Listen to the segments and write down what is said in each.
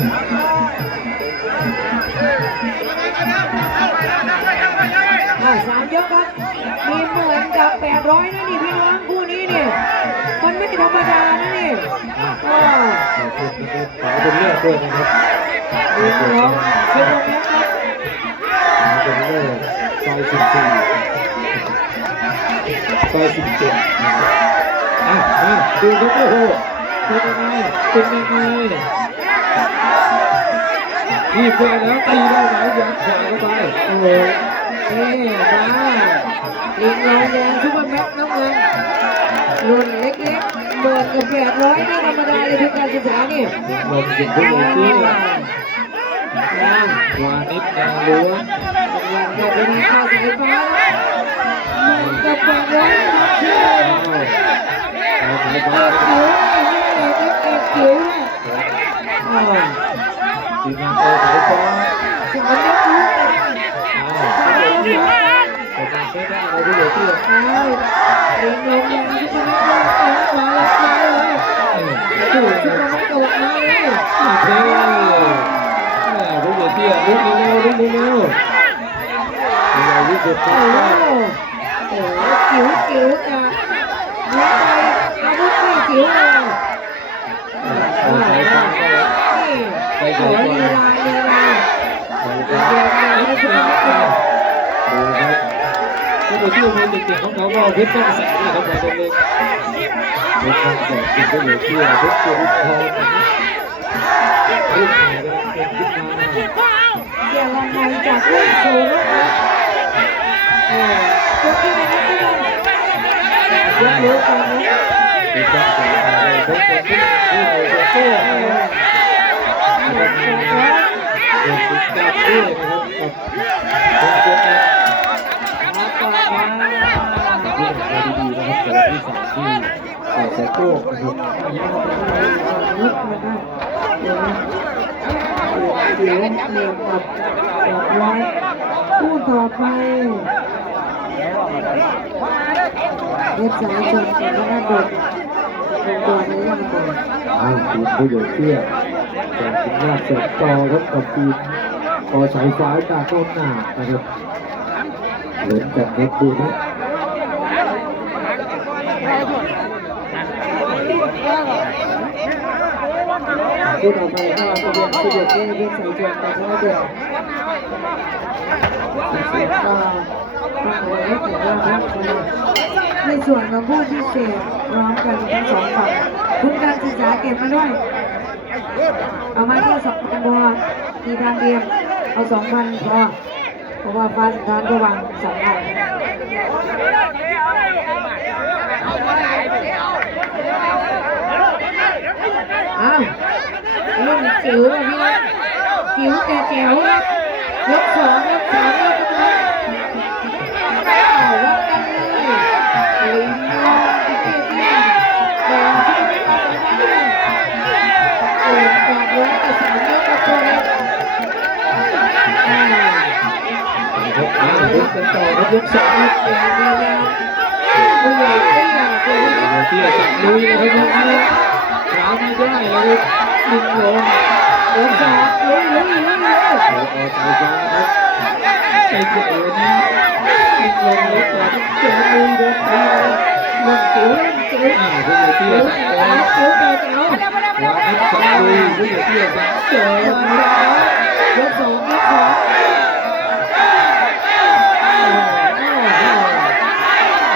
3 ยกครับมีเหมือนกับ800นะนี่พี่น้องคู่นี้เนี่ยมันไม่ธรรมดานะนี่ขอเป็นเลือดด้วยนะครับดูน้องเชื่อมครับเป็นเลือดซอย14ซอย17ดูครับโอ้โหเป็นยังไงนี่เพื่อแล้วตีได้ไหมยัดขวาเข้าไปโอ้โหมาอีกน้องแดงซุปเปอร์แม็กน้ำเงินรุ่นเล็กๆเหมือนกับ800ไม่ธรรมดาเลยทุกการศึกษานี่ลงจิตทุกอย่างที่วานิชแดงล้วนยังจะเป็นข้าวสายฟ้าเหมือนกับ800เชื่อสายฟ้าจิ๋วทีมงานโอสายฟ้าสอนนักรู้แต่การไม่ได้เราดูเลยที่เรียนลงยังที่จะไม่ได้มาเลยดูที่จะไม่ตกมาเลยเท่รู้เลยที่รู้เร็วเราวิสุทธิ์โอ้จิ๋วจ้ะรู้ไปอาวุธไม่จิ๋วเลยไปก่อนลีลาดูครับผู้ที่มีเด็กๆของเขาก็เพชรต้องแสงนี่ครับบอกตรงเลยเพชรต้องแสงกินก็เหลือเชื่อเพชรจุดทองขึ้นมาเป็นขึ้นมาเดี๋ยวเรามาจากเรื่องโชว์ยกที่ไหนนะพี่น้องยกเยอะกันนะเพชรต้องแสงเพชรต้องขึ้นที่โอ้โหโซ่เป็นสุดยอดด้วยนะครับกับคนๆนะที่ทำงานดีๆนะครับแต่ละที่3ที่ใส่โก้นะครับเดี๋ยวเรียนกับร้อยผู้ต่อไปเว็บไซต์ชมกันก็น่าดูตัวนี้ยังดูทีมผู้ใหญ่เตี้ยแต่ทีมหน้าเสร็จต่อครับกับทีมต่อสายฟ้าจากต้นหน้านะครับเหมือนกันครับดูนะผู้ต่อไปก็เป็นผู้ใหญ่เตี้ยเว็บไซต์ชมกันก็น่าดูในส่วนของผู้พิเศษร้องกันทั้ง2 ฝั่งทุนการศึกษาเก็บมาด้วยเอามาแค่2,000 บัวทีทางเดียวเอา 2,000 พอเพราะว่าฟ้าสถานก็วาง2 อันรุ่นจิ๋วพี่น้องจิ๋วแต่แจ๋วยก2 ยก 3 ยกกันต่อครับยก2ผู้ใหญ่เตี้ยสั่งลุยนะครับยกนี้ขาไม่ได้เลยยิงลงยก2ลุยเอาใจฟ้าครับใจเจ๋อนี้ยิงลงเลยก่อนเจอลุยโดนตีรุ่นจิ๋วผู้ใหญ่เตี้ยสั่งต่อจิ๋วแต่แจ๋ววางให้สั่งลุยผู้ใหญ่เตี้ยสั่งเจอยก 2 ยก 2สุดท้าย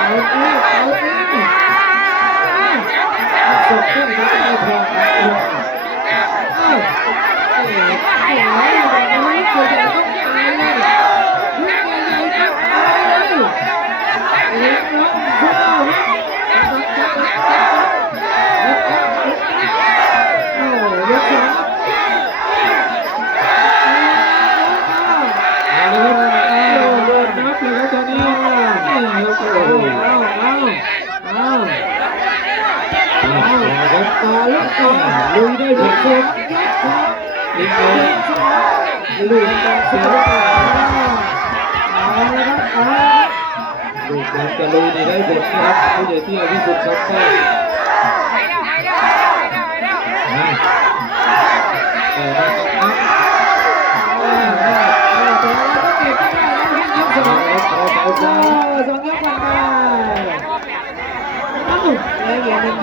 ไม่พอไม่ควรจะต้องตายเลยยุ่งยังไงก็ตายเลยเลี้ยงน้องสู้โอ้ยกสองโดนนับเลยครับตอนนี้ลุยได้หมดเลยลิงเลยลุยกันเสียลูกมันจะลุยได้หมดนะครับผู้ใหญ่ที่ที่สุดครับแต่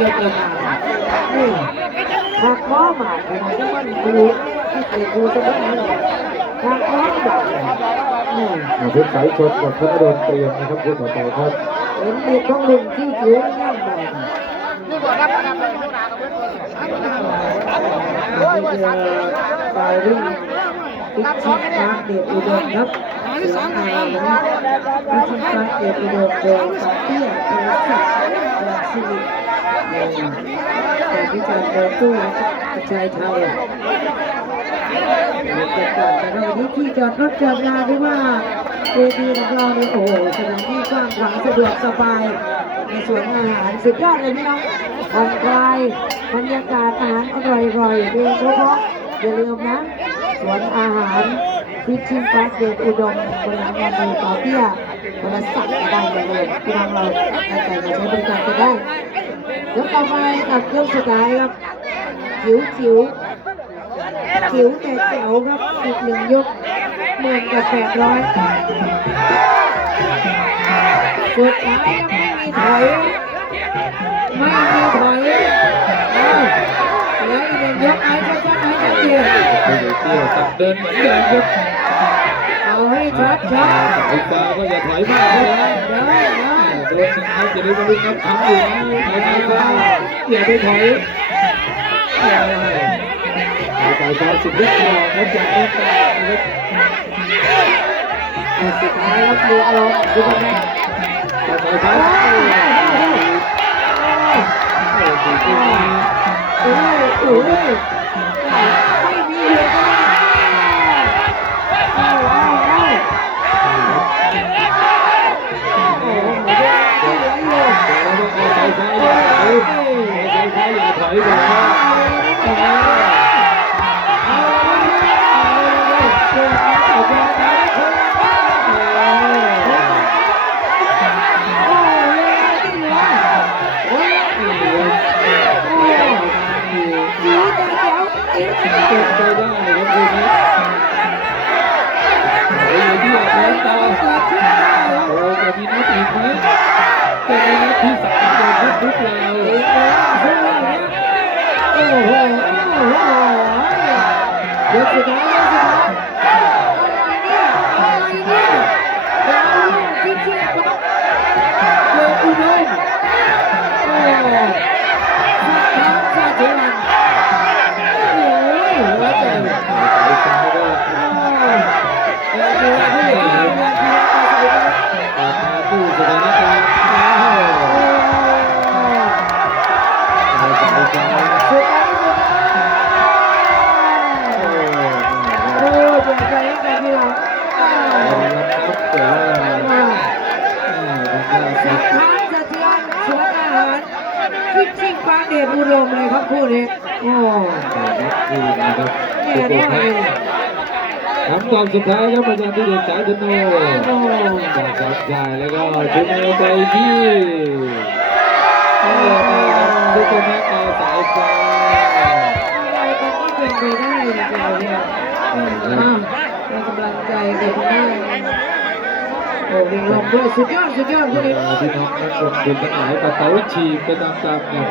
ยกระนานี่หากม้อหมาขนาดที่มันดูที่เกิดดูสะบัดนี่หากม้อหมานี่ เพชรสายชนกับธนดลเตรียมนะครับคู่ต่อไปครับ เห็นเด็กของลุงที่จิ๋วนั่งบ่อยนี่เจอฟาริ่งพิชิตการเดชอุดมครับเสือไทยนะพิชิตการเดชอุดมโดยปาเตี้ยเทศักดิ์หลักสิริแต่พิจารณ์โดยตู้กระจายไทยบรรยากาศนะครับวันนี้ที่จอดรถจอดลาที่ว่าเวทีของเราเนี่ยโอ้โหสถานที่กว้างขวางสะดวกสบายในสวนอาหารสุดยอดเลยพี่น้องผ่อนคลายบรรยากาศอาหารอร่อยๆเพลงเพราะๆอย่าลืมนะสวนอาหารฟิชชิ่งพาร์คเดชอุดมบริหารงานโดยต่อเตี้ยบริษัทได้เลยพี่น้องเราตั้งใจมาใช้บริการก็ได้ยกต่อไปกับยกสุดท้ายครับจิ๋วแต่แจ๋วครับอีกหนึ่งยก10,000 กับ 800สุดท้ายไม่มีถอยเหลืออีกหนึ่งยกไอ้ชัดๆให้ชัดเจน เตี้ยสับเดินเหมือนเดิมครับ เอาให้ชัด สายฟ้าก็อย่าถอยมากนะ ๆได้ โดนนะครับจะได้บรรลุนับคำอยู่นะสายฟ้าอย่าไปถอยสายฟ้าสุดยอดครับจากนี้ไปนะครับ สุดท้ายครับดูอารมณ์ดูกันนะ สายฟ้าโอ้ไม่มีเลยก็ได้โอ้โหที่เหลืออยู่ สายฟ้าอย่าถอยบอกว่า เก็บไปได้ครับดูนี้โอ้ยที่แพ้ต่อโอ้จะมีนัดอีกไหมจะมีนัดที่3จะทุบเราโอ้โหเดี๋ยวสุดท้ายอะไรเนี่ยพิชิตครับเดชอุดมโอ้สักครั้งสักเดือนโอ้ยหัวใจ สายฟ้าก็พาผู้สถานการณ์สายฟ้าฟิชชิ่งปาร์คเดชอุดมเลยครับคู่นี้โอ้คำตอบสุดท้ายครับอาจารย์ที่เด็ดสายธนูจากสับชายแล้วก็ชุดโนไปที่ซุปเปอร์แม็กซ์สายฟ้า อะไรมันก็เป็นไปได้จริงๆเนี่ยให้กำลังใจเด็กมากโอ้วิ่งลงด้วยสุดยอดคู่นี้ พี่น้องนักลงทุนทั้งหลายกระเต๋าฉีกไปตามๆกัน